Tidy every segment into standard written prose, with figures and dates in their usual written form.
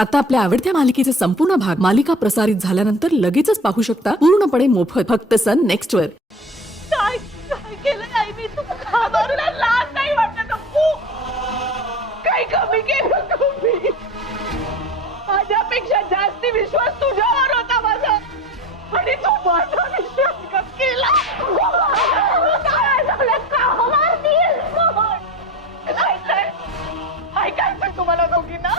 आता आपल्या आवडत्या मालिकेचे संपूर्ण भाग मालिका प्रसारित झाल्यानंतर लगेचच पाहू शकता पूर्णपणे मोफत फक्त सन नेक्स्ट वर. काय काय केलं नाही मी तुला लाज नाही वाटत काही कमी केलं तुम्ही माझ्यापेक्षा जास्ती विश्वास तुझ्यावर होता माझा आणि तू माझा विश्वास केला काय झालं का मारतील ऐकायचं तुम्हाला दोघींना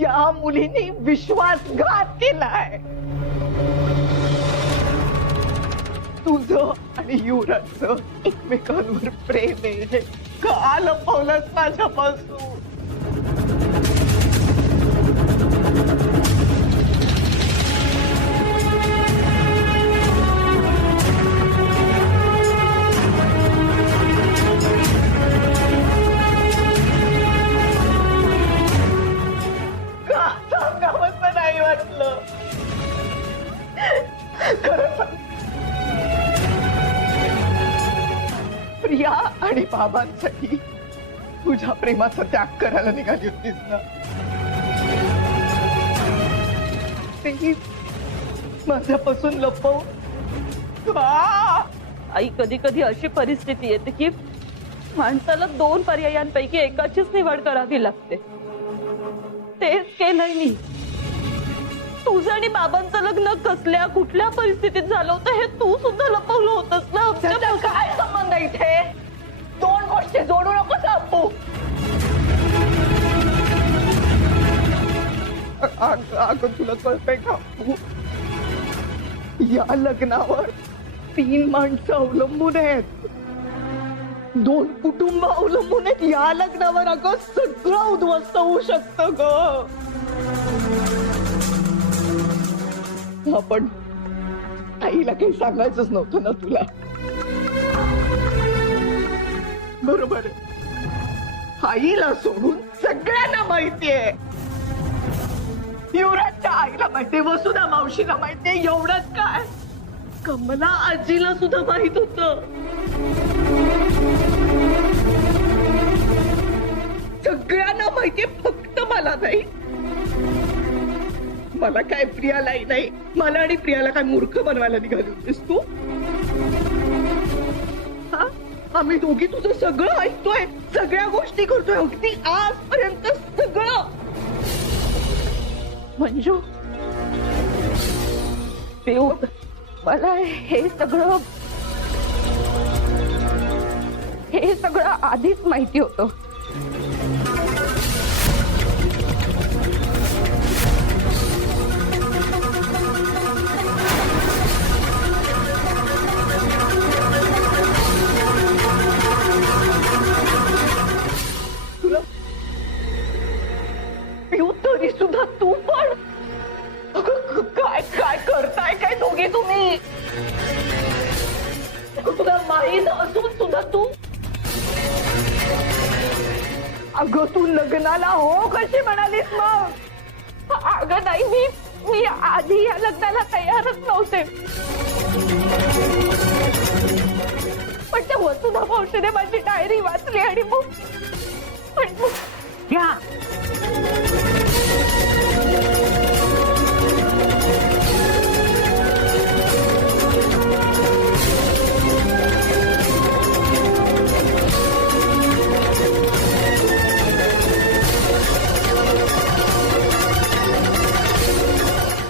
या मुलीने विश्वासघात केलाय तुझं आणि युवराजचं एकमेकांवर प्रेम आहे का लपवलंच माझ्यापासून का सांगावंसं नाही वाटलं खरं सांग प्रिया आणि बाबांसाठी तुझ्या प्रेमाचा त्याग करायला निघाली होतीस ना तेही माझ्यापासून लपव आई कधी कधी अशी परिस्थिती येते की माणसाला दोन पर्यायांपैकी एकाचीच निवड करावी लागते. तेच केलंय मी. तुझं आणि बाबांचं लग्न कसल्या कुठल्या परिस्थितीत झालं होतं हे तू सुद्धा लपवलं होतंस ना. त्याचा काय संबंध इथे दोन गोष्टी जोडू नको सांगू अगं तुला कळतंय का या लग्नावर 3 माणसं अवलंबून आहेत 2 कुटुंब अवलंबून आहेत या लग्नावर अगं सगळं उद्ध्वस्त होऊ शकतं ग आपण आईला काही सांगायचंच नव्हतं ना तुला बरोबर आईला सोडून सगळ्यांना माहितीये युवराजच्या आईला माहितीये वसुधा मावशीला माहितीये एवढंच काय कमला आजीला सुद्धा माहित होत सगळ्यांना माहितीये फक्त मला नाही मला काय प्रियालाही नाही मला आणि प्रियाला काय मूर्ख बनवायला निघाली होतीस तू आम्ही दोघी तुझं सगळं ऐकतोय सगळ्या गोष्टी करतोय अगदी आजपर्यंत सगळं मंजू पिऊ मला हे सगळं आधीच माहिती होतं. तरी सुद्धा तू पण काय काय करताय काय दोघे तुम्ही तुला माहीत असून सुद्धा तू अगं तू लग्नाला हो कशी म्हणालीस मग अगं नाही मी आधी या लग्नाला तयारच नव्हते पण त्या वसुधा मावशीने माझी डायरी वाचली आणि मग घ्या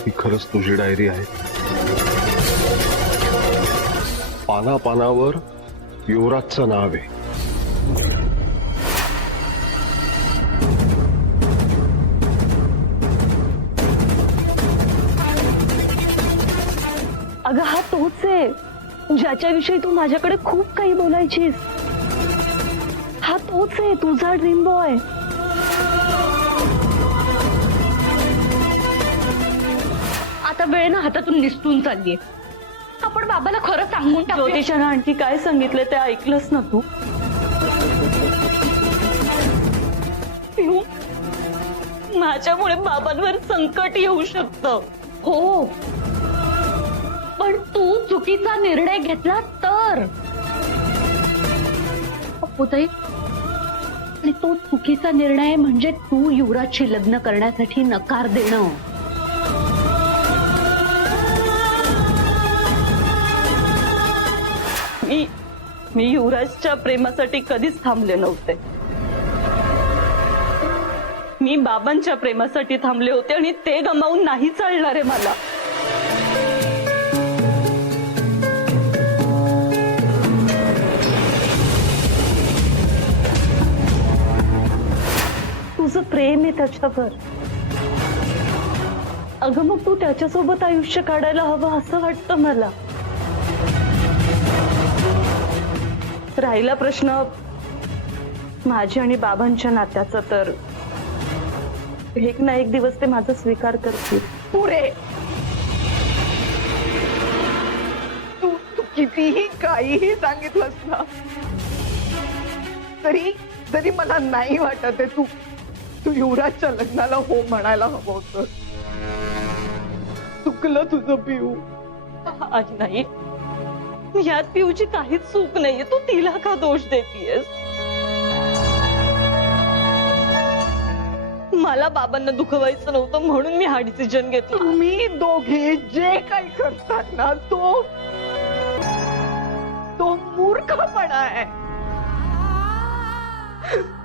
ही खरंच तुझी डायरी आहे. पानापानावर युवराजचं नाव आहे. अगं हा तोच आहे ज्याच्याविषयी तू माझ्याकडे खूप काही बोलायचीस. हा तोच आहे तुझा ड्रीम बॉय. आता वेळ ना हातातून निसटून चाललीये. आपण बाबाला खरं सांगून टाकूया. ज्योतिषानं आणखी काय सांगितलं ते ऐकलंस ना तू. पिऊ माझ्यामुळे बाबांवर संकट येऊ शकतं. हो पण तू चुकीचा निर्णय घेतला तर अप्पूताई आणि तो चुकीचा निर्णय म्हणजे तू युवराजशी लग्न करण्यासाठी नकार देणं. मी युवराजच्या प्रेमासाठी कधीच थांबले नव्हते. मी बाबांच्या प्रेमासाठी थांबले होते आणि ते गमावून नाही चालणार आहे मला. तुझं प्रेम आहे त्याच्यावर. अगं मग तू त्याच्यासोबत आयुष्य काढायला हवं असं वाटतं मला. राहिला प्रश्न माझ्या आणि बाबांच्या नात्याचा, तर एक ना एक दिवस ते माझा स्वीकार करतील. पुरे तू तू कितीही काहीही सांगितलंस ना तरी मला नाही वाटत आहे तू युवराजच्या लग्नाला हो म्हणायला हवं होतं. चुकलं तुझं पिऊ. आज नाही, यात पिऊची काहीच चूक नाहीये. तू तिला का दोष देतीयस? मला बाबांना दुखवायचं नव्हतं म्हणून मी हा डिसिजन घेतला. तुम्ही दोघे जे काही करतात ना तो मूर्खपणा आहे.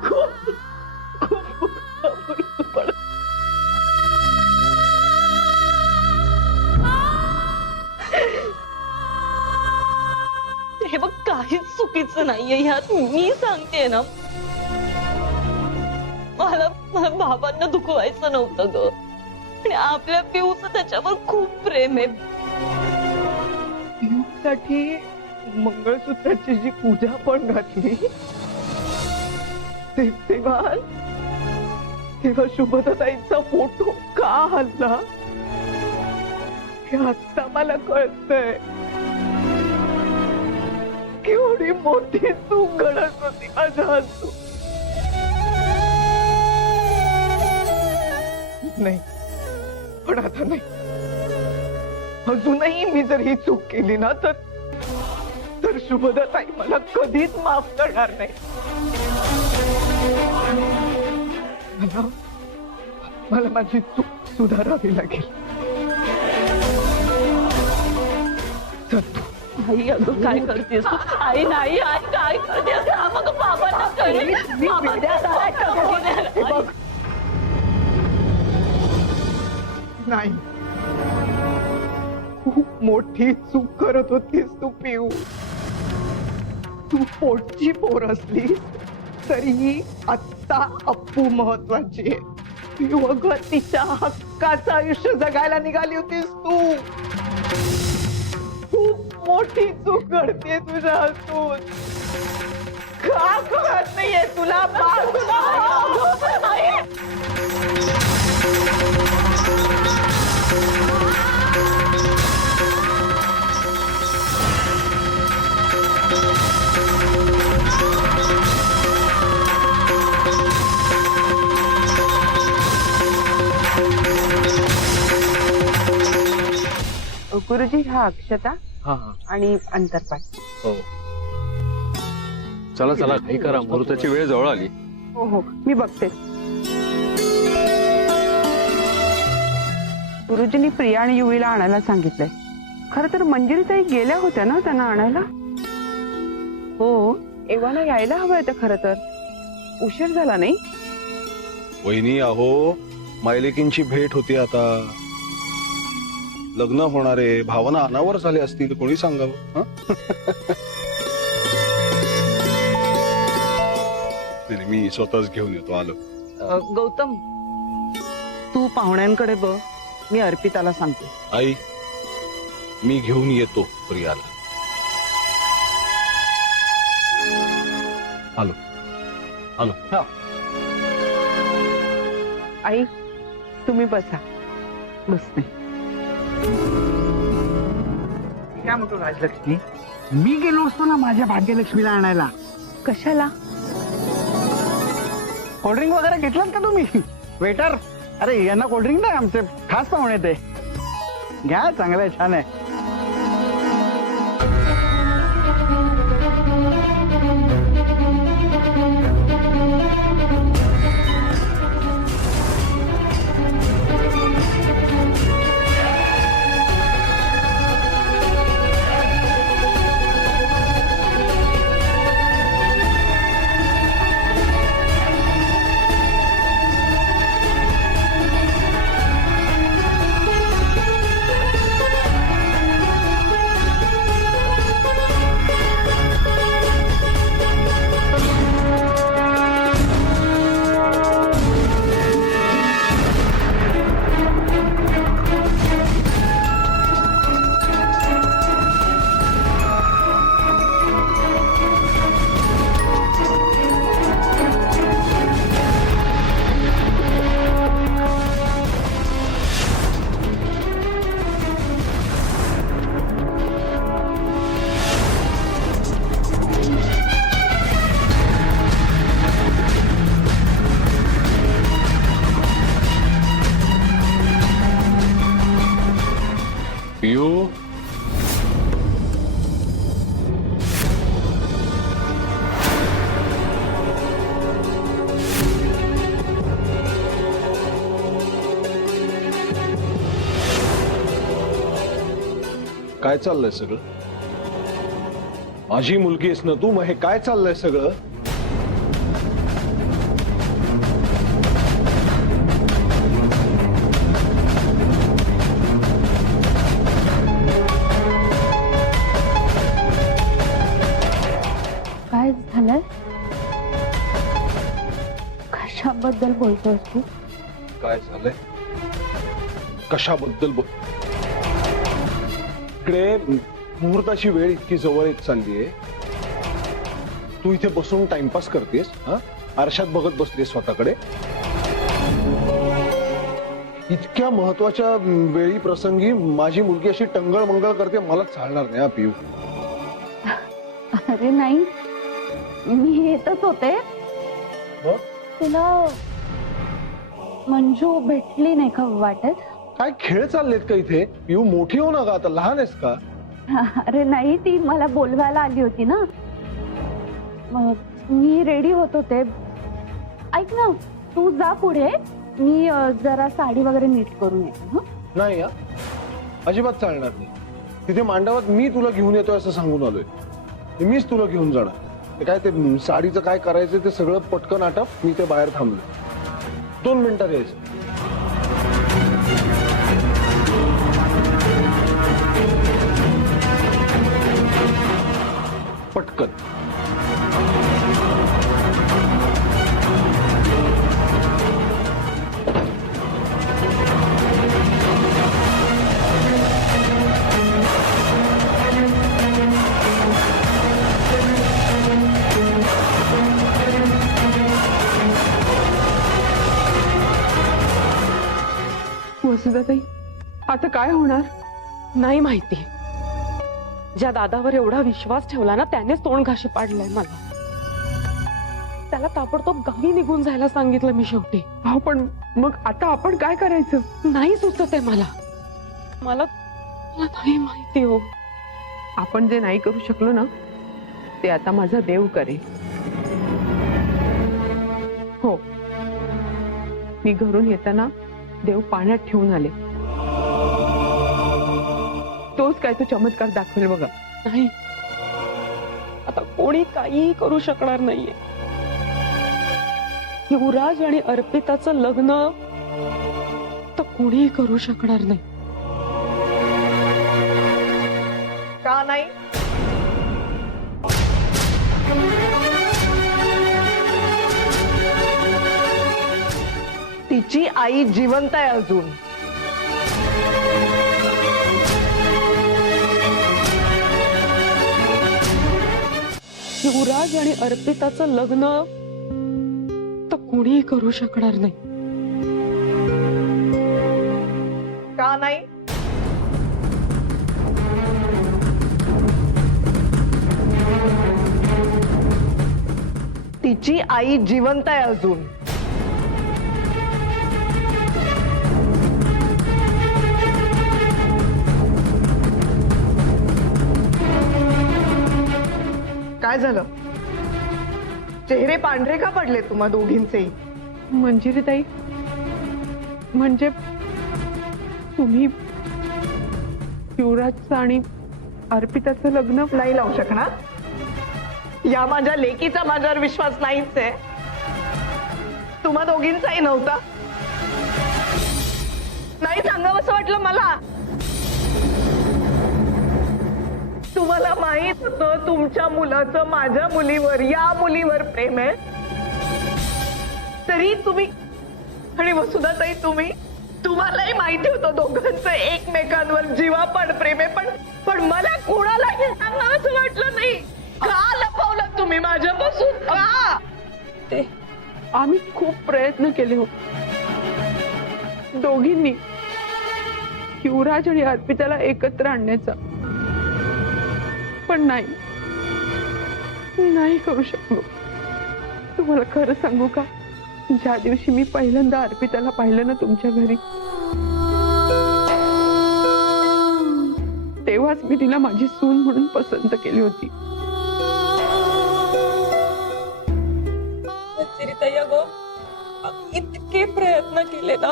खूप खूप मूर्खपणा. हे बघ, काहीच चुकीचं नाहीये ह्यात. मी सांगते ना, मला बाबांना दुखवायचं नव्हतं ग. आणि आपल्या पिऊचं त्याच्यावर खूप प्रेम आहे. पिऊसाठी मंगळसूत्राची जी पूजा पण घातली तेव्हा शुभदाताईचा फोटो का हल्ला हे आता मला कळतंय. केवढी मोठी चूक घडत होती माझ्या हातून. नाही, पण आता नाही. अजूनही मी जर ही चूक केली ना तर शुभदाताई मला कधीच माफ करणार नाही. मला माझी चूक सुधारावी लागेल. चल तू. आई, अगं काय करतेस तू? आई नाही, आई काय करतेस? मग बाबांना कळेल. हे बघ. नाही, खूप मोठी चूक करत होतीस तू पिऊ. तू पोटची पोर असलीस तरीही आत्ता अप्पू महत्वाची आहे. पिऊ अगं, तिच्या हक्काचं आयुष्य जगायला निघाली होतीस तू. खूप मोठी चूक घडते तुझ्या हातून. का कळत नाहीये तुला? गुरुजी, हा अक्षता आणि अंतरपाठ. हो, चला चला, काही करा, मुहूर्ताची वेळ जवळ आली. हो हो, मी बघते. गुरुजींनी प्रिया आणि युवीला आणायला सांगितलंय. खरं तर मंजिरीताई गेल्या होत्या ना त्यांना आणायला. हो, एव्हाना यायला हवं होतं. खरं तर उशीर झाला नाही. वहिनी, अहो मायलेकींची भेट होती. आता लग्न होणारे, भावना अनावर झाले असतील, कोणी सांगावं. मी स्वतःच घेऊन येतो. आलो. गौतम, तू पाहुण्यांकडे बघ, मी अर्पिताला सांगते. आई, मी घेऊन येतो प्रियाला. आलो आलो. आई, तुम्ही बसा. बसते. काय म्हणतो राजलक्ष्मी, मी गेलो असतो ना माझ्या भाग्यलक्ष्मीला आणायला. कशाला? कोल्ड्रिंक वगैरे घेतलं का तुम्ही? वेटर, अरे यांना कोल्ड्रिंक नाही, आमचे खास पाहुणे ते. घ्या, चांगलं आहे, छान आहे. पियू काय चाललंय सगळं? माझी मुलगी आहेस ना तू, मग हे काय चाललंय सगळं? काय झालंय? कशाबद्दल बोलतोस तू? काय झालंय? कशाबद्दल बोल? इकडे मुहूर्ताची वेळ इतकी जवळ येत चाललीये, तू इथे बसून टाइमपास करतेस, हा? आरशात बघत बसतेस स्वतःकडे. इतक्या महत्वाच्या वेळी प्रसंगी माझी मुलगी अशी टंगळ मंगळ करते, मला चालणार नाही हा पियू. अरे नाही, मी येतच होते. मग? तुला मंजू भेटली नाही का वाटत? काय खेळ चाललेत का इथे? पियू मोठी हो ना ग, आता लहान आहेस का? अरे नाही, ती मला बोलवायला आली होती ना, मग मी रेडी होत होते. ऐक ना, तू जा पुढे, मी जरा साडी वगैरे नीट करून येते. हं? नाही हा, अजिबात चालणार नाही. तिथे मांडवात मी तुला घेऊन येतोय असं सांगून आलोय, मीच तुला घेऊन जाणार. ते काय ते साडीचं काय करायचं ते सगळं पटकन आटप, मी ते बाहेर थांबलो. 2 मिनिटात यायचं. पटकन. वसुधाताई, आता काय होणार? नाही माहिती. ज्या दादावर एवढा विश्वास ठेवला ना, त्यानेच तोंड घाशी पाडलाय मला. त्याला ताबडतोब गावी निघून जायला सांगितलं मी शेवटी. अहो पण मग आता आपण काय करायचं? नाही सुचत आहे मला. मला नाही माहिती हो. आपण जे नाही करू शकलो ना, ते आता माझा देव करेल. हो, मी घरून येताना देव पाण्यात ठेवून आले. तोच काय तो चमत्कार दाखवेल बघा. नाही, आता कोणी काही करू शकणार नाहीये. युवराज आणि अर्पिताचं लग्न तर कोणीही करू शकणार नाही. का नाही? तिची आई जिवंत आहे अजून. युवराज आणि अर्पिताचं लग्न तर कोणीही करू शकणार नाही. का नाही? तिची आई जिवंत आहे अजून. काय झालं? चेहरे पांढरे का पडले तुम्हा दोघींचेही? मंजिरीताई, म्हणजे तुम्ही युवराजचं आणि अर्पिताचं लग्न नाही लावू शकणार? या माझ्या लेकीचा माझ्यावर विश्वास नाहीच आहे. तुम्हा दोघींचाही नव्हता? नाही सांगावं असं वाटलं मला. तुम्हाला माहित होतं तुमच्या मुलाचं माझ्या मुलीवर, या मुलीवर प्रेम आहे, तरी तुम्ही आणि वसुधाताई तुम्हालाही माहिती होतं दोघांचं एकमेकांवर जीवापाड प्रेम आहे, पण मला कोणालाही सांगावं असं वाटलं नाही. का लपवलं तुम्ही माझ्यापासून? का? ते आम्ही खूप प्रयत्न केले हो दोघींनी, युवराज आणि अर्पिताला एकत्र आणण्याचा, पण नाही करू शकलो. तुम्हाला खरं सांगू का, ज्या दिवशी मी पहिल्यांदा अर्पिताला पाहिलं ना तुमच्या घरी, तेव्हाच मी तिला माझी सून म्हणून पसंत केली होती. मंजिरीताई, अगं आम्ही इतके प्रयत्न केले ना,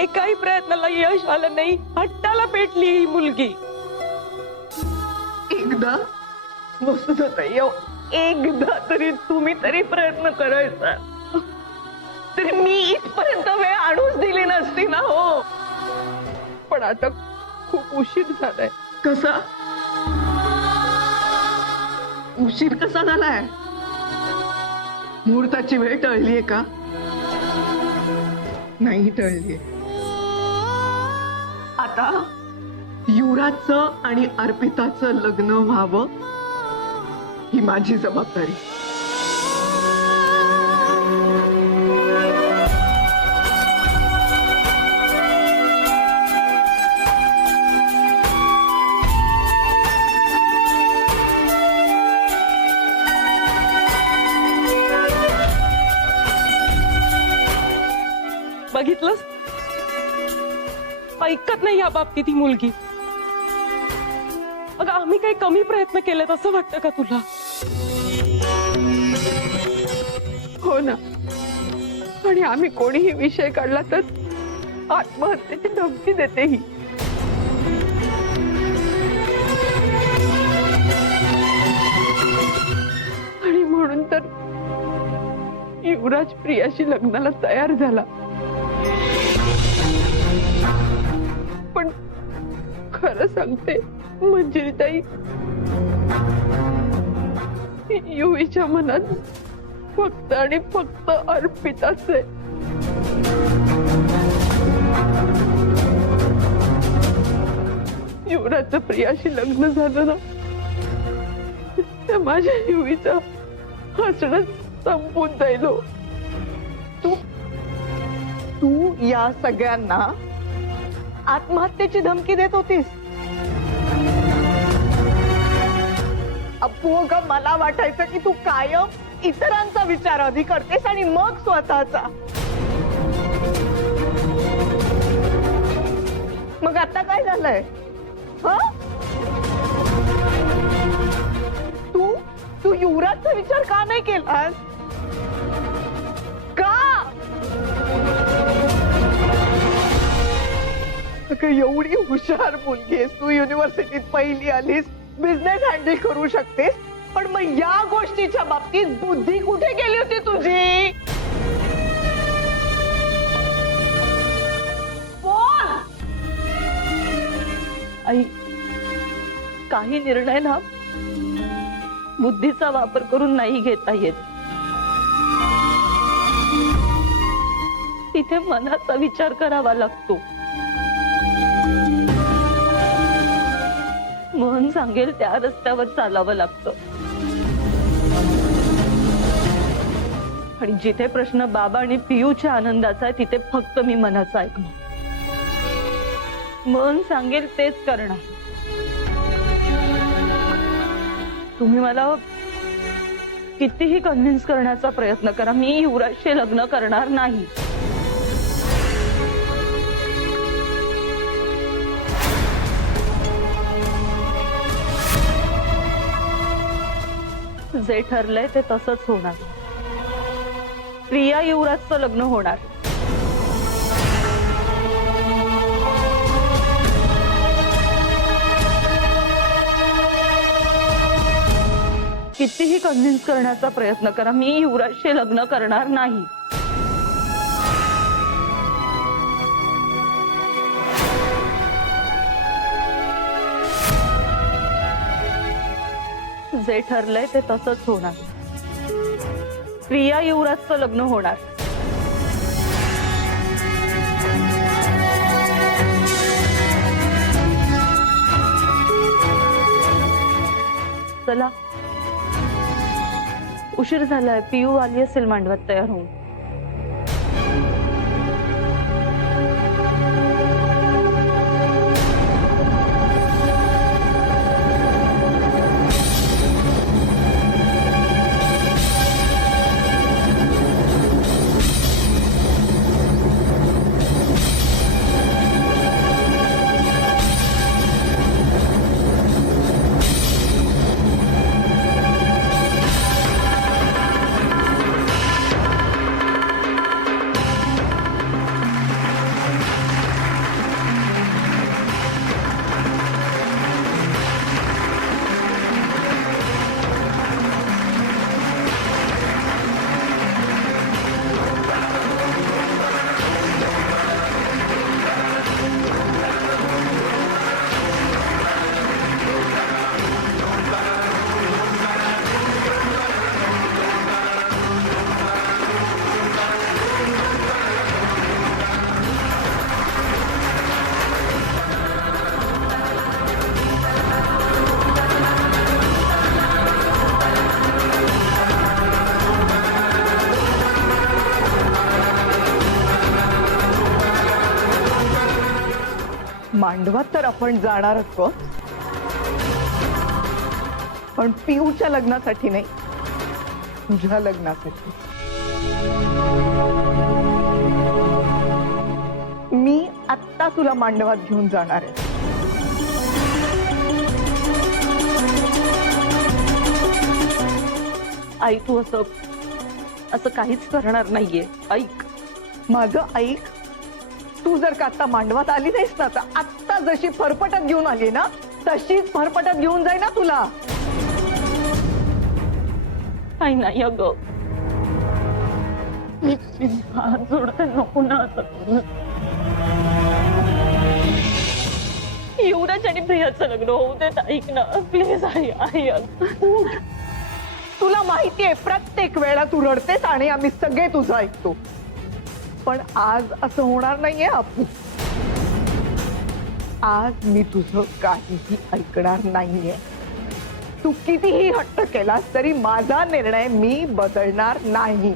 एकाही प्रयत्नाला यश आलं नाही. हट्टाला पेटली ही मुलगी. एकदा वसुधाताई, एकदा तरी तुम्ही तरी प्रयत्न करायचा, तरी मी इथपर्यंत वेळ आणूच दिली नसती ना. हो, पण आता खूप उशीर झालाय. कसा उशीर कसा झालाय? मुहूर्ताची वेळ टळलीये का? नाही टळलीये. आता युवराजचं आणि अर्पिताचं लग्न व्हावं ही माझी जबाबदारी. बघितलंस, ऐकत नाही या बाबतीत ही मुलगी. अगं आम्ही काही कमी प्रयत्न केलेत असं वाटतं का तुला? हो ना. आणि आम्ही कोणीही विषय काढला तर आत्महत्येची धमकी देते ही. आणि म्हणून तर युवराज प्रियाशी लग्नाला तयार झाला. पण खरं सांगते मंजिरीताई, युवीच्या मनात फक्त आणि फक्त अर्पिताच आहे. युवराजचं प्रियाशी लग्न झालं ना, तर माझ्या युवीचं हसणं संपून जाईल. हो. तू या सगळ्यांना आत्महत्येची धमकी देत होतीस. अप्पू, का मला वाटायचं की तू कायम इतरांचा विचार आधी करतेस आणि मग स्वतःचा. मग आता काय झालंय? तू युवराजचा विचार का नाही केलास? का? एवढी हुशार मुलगी आहेस तू, युनिव्हर्सिटीत पहिली आलीस, बिझनेस हँडल करू शकतेस, पण मग या गोष्टीच्या बाबतीत बुद्धी कुठे गेली होती तुझी? बोल. आई, काही निर्णय ना बुद्धीचा वापर करून नाही घेता येत. तिथे मनाचा विचार करावा लागतो. मन सांगेल त्या रस्त्यावर चालावं लागतं. आणि जिथे प्रश्न बाबा आणि पियूच्या आनंदाचा आहे तिथे फक्त मी मनाचं ऐकणार. मन सांगेल तेच करणार. तुम्ही मला कितीही कन्व्हिन्स करण्याचा प्रयत्न करा, मी युवराजशी लग्न करणार नाही. जे ठरलंय ते तसंच होणार. प्रिया युवराजचं लग्न होणार. कितीही कन्व्हिन्स करण्याचा प्रयत्न करा, मी युवराजशी लग्न करणार नाही. जे ठरलंय ते तसंच होणार. प्रिया युवराजचं लग्न होणार. चला, उशीर झालाय. पियू आली असेल मांडवात तयार होऊन. मांडवात तर आपण जाणारच हो, पण पिऊच्या लग्नासाठी नाही, तुझ्या लग्नासाठी. मी आत्ता तुला मांडवात घेऊन जाणार आहे. आई तू असं असं काहीच करणार नाहीये. ऐक, माझं ऐक. तू जर का आता मांडवात आली नाहीस ना, तर आत्ता जशी फरफटत घेऊन आली ना, तशीच फरफटत घेऊन जाई ना तुला. काही नाही अगं, मी हात जोडते, नको ना असं करू. युवराज आणि प्रियाचं लग्न होऊ देत. ऐक ना प्लीज. आई आई उठ. तुला माहितीये प्रत्येक वेळा तू रडतेस आणि आम्ही सगळे तुझं ऐकतो, पण आज असं होणार नाहीये अप्पू. आज मी तुझं काहीही ऐकणार नाहीये. तू कितीही हट्ट केलास तरी माझा निर्णय मी बदलणार नाही.